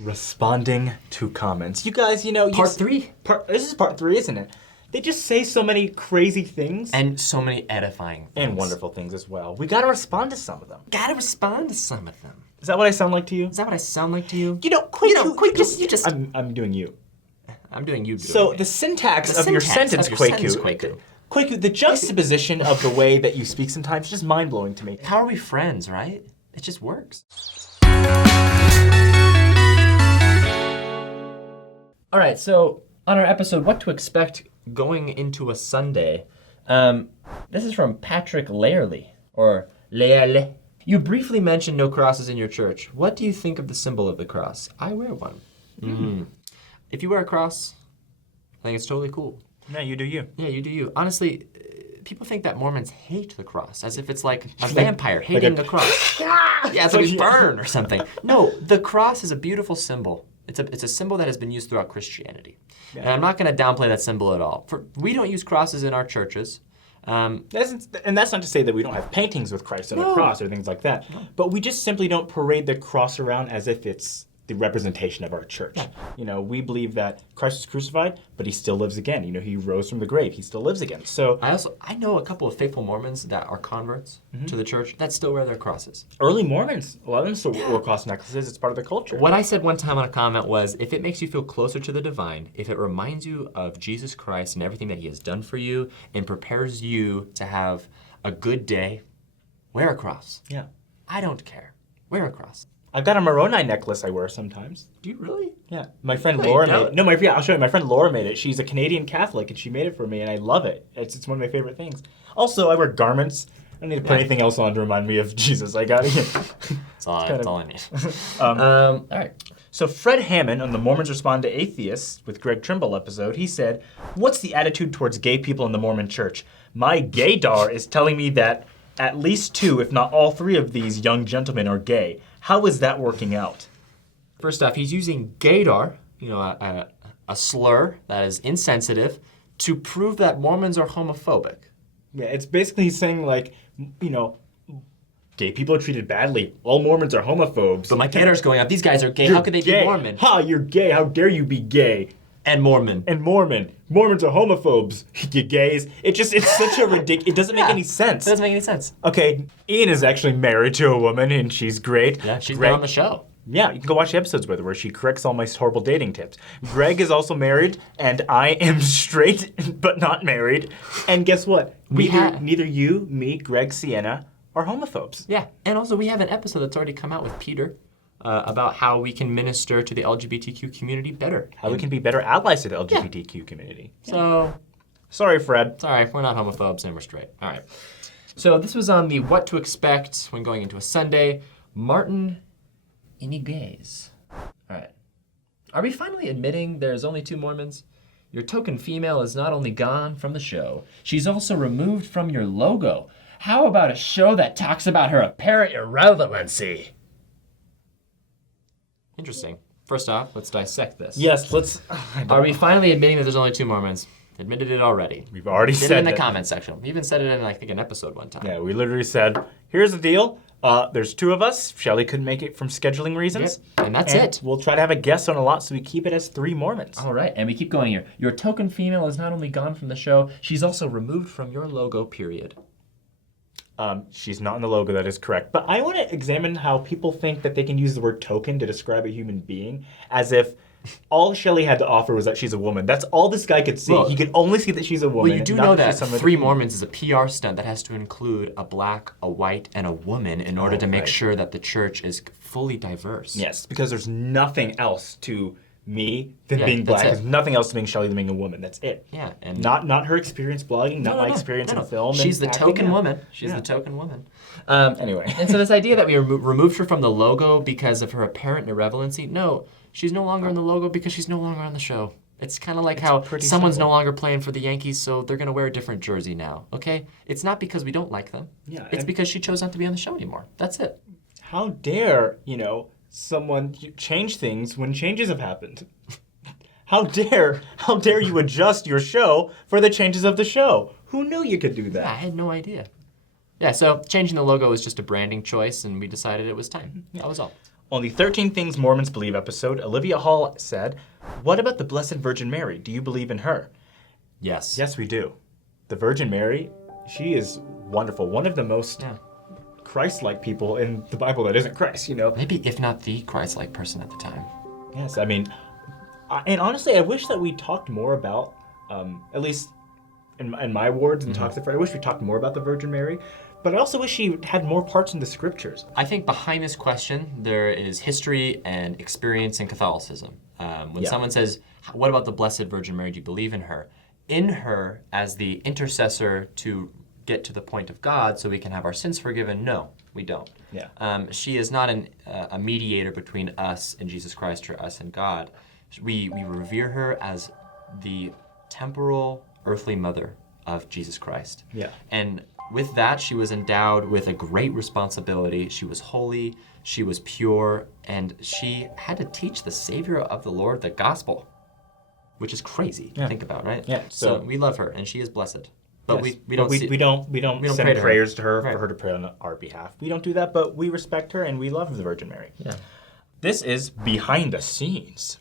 Responding to comments. You guys, Part 3? This is part 3, isn't it? They just say so many crazy things. And so many edifying things. And wonderful things as well. We gotta respond to some of them. Gotta respond to some of them. Is that what I sound like to you? Is that what I sound like to you? I'm doing you. I'm doing you. So the syntax of your sentence, Kwaku. Kwaku, the juxtaposition of the way that you speak sometimes is just mind-blowing to me. How are we friends, right? It just works. All right, so on our episode, What to Expect Going into a Sunday, this is from Patrick Lairley, or Lairley. You briefly mentioned no crosses in your church. What do you think of the symbol of the cross? I wear one. If you wear a cross, I think it's totally cool. Yeah, you do you. Yeah, you do you. Honestly, people think that Mormons hate the cross, as if it's like a vampire hating the cross. Yeah, it's like a burn or something. No, the cross is a beautiful symbol. It's a symbol that has been used throughout Christianity. Yeah. And I'm not going to downplay that symbol at all. We don't use crosses in our churches. And that's not to say that we don't have paintings with Christ on a cross or things like that. No. But we just simply don't parade the cross around as if it's the representation of our church. Yeah. We believe that Christ was crucified, but he still lives again. He rose from the grave. He still lives again. So I know a couple of faithful Mormons that are converts to the church that still wear their crosses. Early Mormons, a lot of them still wear cross necklaces. It's part of the culture. What I said one time on a comment was, if it makes you feel closer to the divine, if it reminds you of Jesus Christ and everything that he has done for you and prepares you to have a good day, wear a cross. Yeah. I don't care. Wear a cross. I've got a Moroni necklace I wear sometimes. Do you really? Yeah. My friend Laura made it. No, I'll show you. My friend Laura made it. She's a Canadian Catholic, and she made it for me, and I love it. It's one of my favorite things. Also, I wear garments. I don't need to put anything else on to remind me of Jesus. I got it. That's all I need. All right. So Fred Hammond on the Mormons Respond to Atheists with Greg Trimble episode, he said, "What's the attitude towards gay people in the Mormon church? My gaydar is telling me that at least 2, if not all 3 of these young gentlemen are gay. How is that working out?" First off, he's using gaydar, a slur that is insensitive, to prove that Mormons are homophobic. Yeah, it's basically saying gay people are treated badly. All Mormons are homophobes. But my gaydar's going up. These guys are gay. How could they be Mormon? Ha, you're gay. How dare you be gay? And Mormon. Mormons are homophobes. You gays. It's such a ridiculous. It doesn't make any sense. It doesn't make any sense. Okay, Ian is actually married to a woman, and she's great. Yeah, she's been on the show. Yeah, you can go watch the episodes with her where she corrects all my horrible dating tips. Greg is also married, and I am straight but not married. And guess what? Neither you, me, Greg, Sienna are homophobes. Yeah, and also we have an episode that's already come out with Peter. About how we can minister to the LGBTQ community better. How we can be better allies to the LGBTQ community. So, sorry, Fred. Sorry, we're not homophobes and we're straight. All right. So this was on the What to Expect when going into a Sunday. Martin Iniguez. All right. Are we finally admitting there's only 2 Mormons? Your token female is not only gone from the show, she's also removed from your logo. How about a show that talks about her apparent irrelevancy? Interesting. First off, let's dissect this. Yes, let's... Are we finally admitting that there's only 2 Mormons? Admitted it already. We've already said it in the comment section. We even said it in, I think, an episode one time. Yeah, we literally said, here's the deal. There's 2 of us. Shelley couldn't make it from scheduling reasons. Yep. And that's it. We'll try to have a guest on a lot, so we keep it as 3 Mormons. All right, and we keep going here. Your token female is not only gone from the show, she's also removed from your logo, period. She's not in the logo, that is correct. But I want to examine how people think that they can use the word token to describe a human being as if all Shelley had to offer was that she's a woman. That's all this guy could see. Well, he could only see that she's a woman. Well, you do know that 3 Mormons is a PR stunt that has to include a black, a white, and a woman in order to make sure that the church is fully diverse. Yes, because there's nothing else to me than being black. There's nothing else to being Shelley than being a woman. That's it. Yeah, and not her experience blogging, not my experience in film. She's the token woman. She's the token woman. Anyway. And so this idea that we removed her from the logo because of her apparent irrelevancy, no, she's no longer in the logo because she's no longer on the show. It's kind of like how someone's no longer playing for the Yankees, so they're going to wear a different jersey now, okay? It's not because we don't like them. Yeah, it's because she chose not to be on the show anymore. That's it. How dare, someone change things when changes have happened? How dare you adjust your show for the changes of the show? Who knew you could do that? Yeah, I had no idea. Yeah, so changing the logo was just a branding choice, and we decided it was time. That was all. On the 13 Things Mormons Believe episode, Olivia Hall said, "What about the Blessed Virgin Mary? Do you believe in her?" Yes. Yes, we do. The Virgin Mary, she is wonderful. One of the most Christ-like people in the Bible that isn't Christ, you know? Maybe, if not the Christ-like person at the time. Yes, I mean, and honestly, I wish that we talked more about, at least in my words and talks of her, I wish we talked more about the Virgin Mary, but I also wish she had more parts in the scriptures. I think behind this question, there is history and experience in Catholicism. When someone says, what about the Blessed Virgin Mary? Do you believe in her? In her, as the intercessor to get to the point of God so we can have our sins forgiven, no, we don't. Yeah. She is not a mediator between us and Jesus Christ or us and God. We revere her as the temporal, earthly mother of Jesus Christ. Yeah. And with that, she was endowed with a great responsibility. She was holy, she was pure, and she had to teach the Savior of the Lord the gospel, which is crazy to think about, right? Yeah. So we love her, and she is blessed. But Yes. we don't send pray to her. prayers to her Right. for her to pray on our behalf. We don't do that, but we respect her and we love the Virgin Mary. Yeah. This is behind the scenes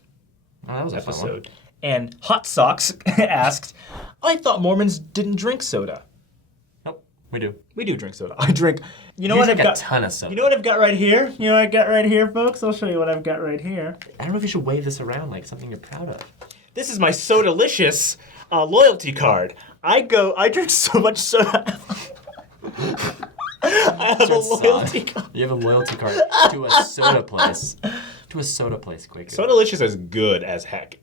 Oh, that was a fun one. episode. And Hot Socks asked, "I thought Mormons didn't drink soda." Nope, we do. We do drink soda. I drink. You know You what drink I've a got? ton of soda. You know what I've got right here? You know what I've got right here, folks? I'll show you what I've got right here. I don't know if you should wave this around like something you're proud of. This is my Sodalicious loyalty card. I drink so much soda. I have a loyalty card. You have a loyalty card to a soda place. To a soda place, Quaker. Sodalicious is good as heck.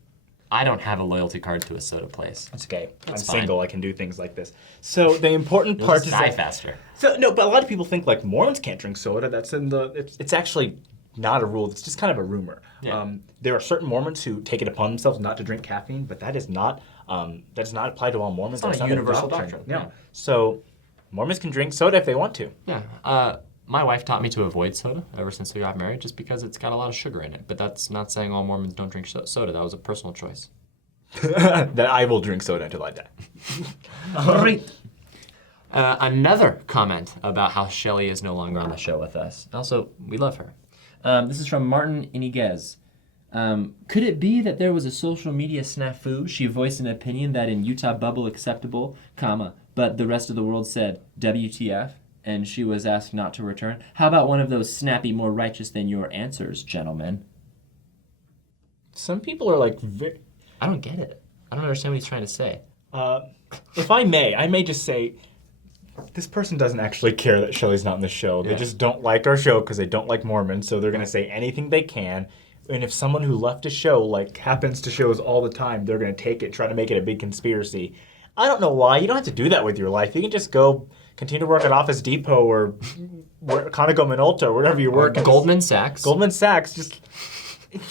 I don't have a loyalty card to a soda place. It's okay. I'm It's fine. single. I can do things like this. So the important You'll part just is die that, faster. So no, but a lot of people think like Mormons can't drink soda. That's in the. It's actually not a rule. It's just kind of a rumor. Yeah. There are certain Mormons who take it upon themselves not to drink caffeine, but that is not. That does not apply to all Mormons. It's not That's a their universal doctrine. No. Yeah. So Mormons can drink soda if they want to. Yeah. My wife taught me to avoid soda ever since we got married just because it's got a lot of sugar in it. But that's not saying all Mormons don't drink soda. That was a personal choice. That I will drink soda until I die. All right. Another comment about how Shelly is no longer on the show with us. Also, we love her. This is from Martin Iniguez. Could it be that there was a social media snafu? She voiced an opinion that in Utah bubble acceptable, but the rest of the world said WTF, and she was asked not to return. How about one of those snappy, more righteous than your answers, gentlemen? Some people are like. I don't get it. I don't understand what he's trying to say. If I may just say, this person doesn't actually care that Shelley's not in the show. They just don't like our show because they don't like Mormons, so they're going to say anything they can. And if someone who left a show, like, happens to shows all the time, they're going to take it, try to make it a big conspiracy. I don't know why. You don't have to do that with your life. You can just go continue to work at Office Depot or Conoco Minolta or wherever you work. Goldman Sachs. Goldman Sachs, just,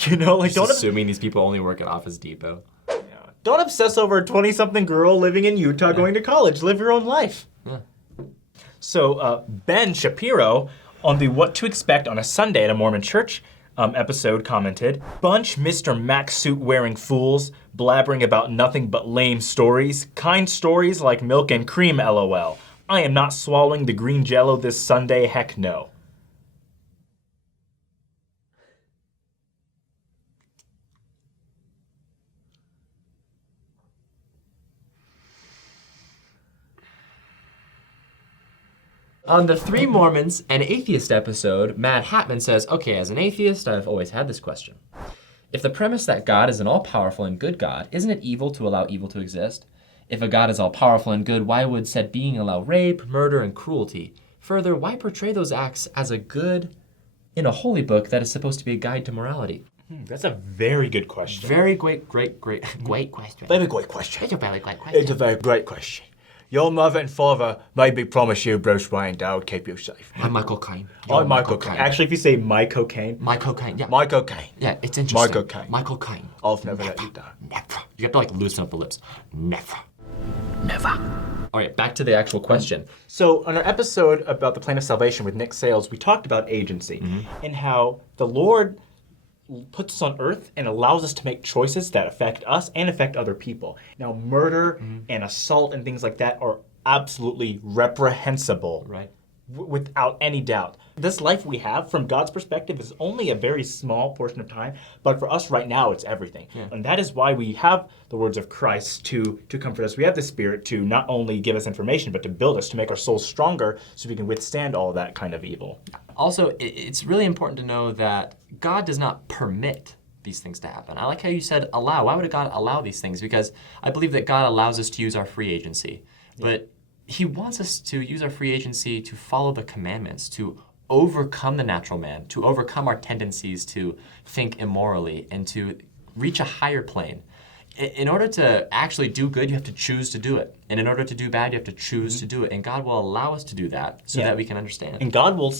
you know, like, don't... assuming these people only work at Office Depot. Don't obsess over a 20-something girl living in Utah going to college. Live your own life. Yeah. So Ben Shapiro on the What to Expect on a Sunday at a Mormon Church episode commented, "Bunch Mr. Mac suit wearing fools, blabbering about nothing but lame stories, kind stories like milk and cream, LOL. I am not swallowing the green jello this Sunday, heck no." On the Three Mormons and Atheist episode, Matt Hatman says, okay, as an atheist, I've always had this question. If the premise that God is an all-powerful and good God, isn't it evil to allow evil to exist? If a God is all-powerful and good, why would said being allow rape, murder, and cruelty? Further, why portray those acts as a good in a holy book that is supposed to be a guide to morality? That's a very good question. Very great question. Very great question. It's a very great question. It's a very great question. Your mother and father made me promise you, Bruce Wayne, that I would keep you safe. I'm Michael Caine. I'm Michael Caine. Actually, if you say my cocaine, My cocaine, yeah. my cocaine, Yeah, it's interesting. Michael Caine. Michael Caine. I'll never let you down. Never. You have to like loosen up the lips. Never. Never. All right, back to the actual question. So on our episode about the plan of salvation with Nick Sales, we talked about agency and how the Lord puts us on earth and allows us to make choices that affect us and affect other people. Now, murder and assault and things like that are absolutely reprehensible. Right. without any doubt. This life we have, from God's perspective, is only a very small portion of time, but for us right now, it's everything. Yeah. And that is why we have the words of Christ to comfort us. We have the Spirit to not only give us information, but to build us, to make our souls stronger so we can withstand all that kind of evil. Also, it's really important to know that God does not permit these things to happen. I like how you said allow. Why would God allow these things? Because I believe that God allows us to use our free agency. Yeah. But He wants us to use our free agency to follow the commandments, to overcome the natural man, to overcome our tendencies to think immorally, and to reach a higher plane. In order to actually do good, you have to choose to do it. And in order to do bad, you have to choose to do it. And God will allow us to do that so that we can understand. And God will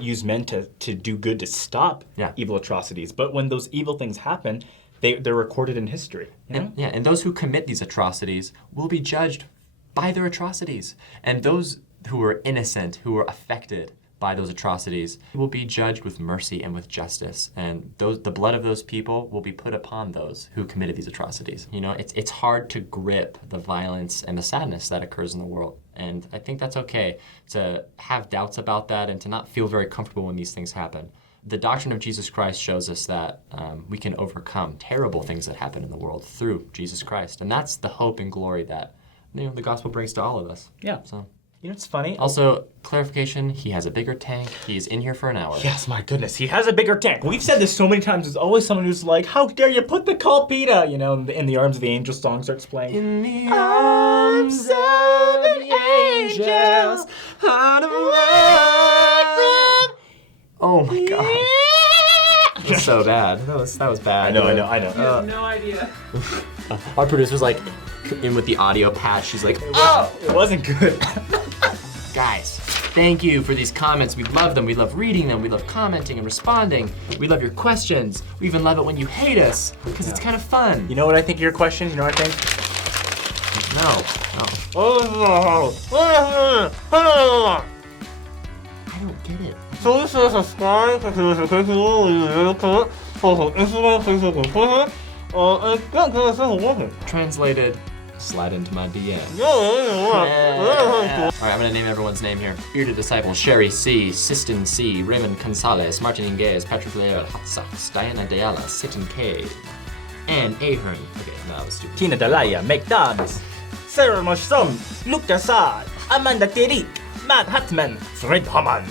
use men to do good to stop evil atrocities. But when those evil things happen, they're recorded in history. And those who commit these atrocities will be judged by their atrocities. And those who are innocent, who are affected by those atrocities, will be judged with mercy and with justice. And the blood of those people will be put upon those who committed these atrocities. You know, it's hard to grip the violence and the sadness that occurs in the world. And I think that's okay to have doubts about that and to not feel very comfortable when these things happen. The doctrine of Jesus Christ shows us that we can overcome terrible things that happen in the world through Jesus Christ. And that's the hope and glory that the gospel brings to all of us. Yeah. So. You know, it's funny. Also, clarification, he has a bigger tank. He's in here for an hour. Yes, my goodness. He has a bigger tank. We've said this so many times. There's always someone who's like, how dare you put the Colpita, in the arms of the angel song starts playing. In the arms of the angels, oh my God. That's so bad. That was bad. I know. You have no idea. Our producer's like in with the audio patch. She's like, it wasn't good. Guys, thank you for these comments. We love them. We love reading them. We love commenting and responding. We love your questions. We even love it when you hate us because it's kind of fun. You know what I think of your question? You know what I think? No. I don't get it. So subscribe to the Facebook, follow Instagram, Facebook, and Translated, slide into my DM. All right, I'm gonna name everyone's name here. Bearded Disciple, Sherry C, Sistin C, Raymond Gonzalez, Martin Inguez, Patrick Leal, Hatzaks, Diana Deala, Sitten K, and Ahern. Okay, no, that was stupid. Tina Dalaya, McDonald's, Sarah Mashom, Luke Assad, Amanda Terik, Matt Hartman, Fred Haman.